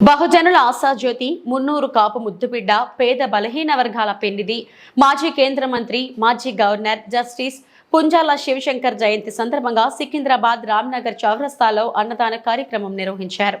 బహుజనుల ఆశాజ్యోతి మున్నూరు కాపు ముద్దుబిడ్డ పేద బలహీన వర్గాల పెండిది. మాజీ కేంద్ర మంత్రి మాజీ గవర్నర్ జస్టిస్ పుంజాల శివశంకర్ జయంతి సందర్భంగా సికింద్రాబాద్ రామ్నగర్ చౌరస్తాలో అన్నదాన కార్యక్రమం నిర్వహించారు.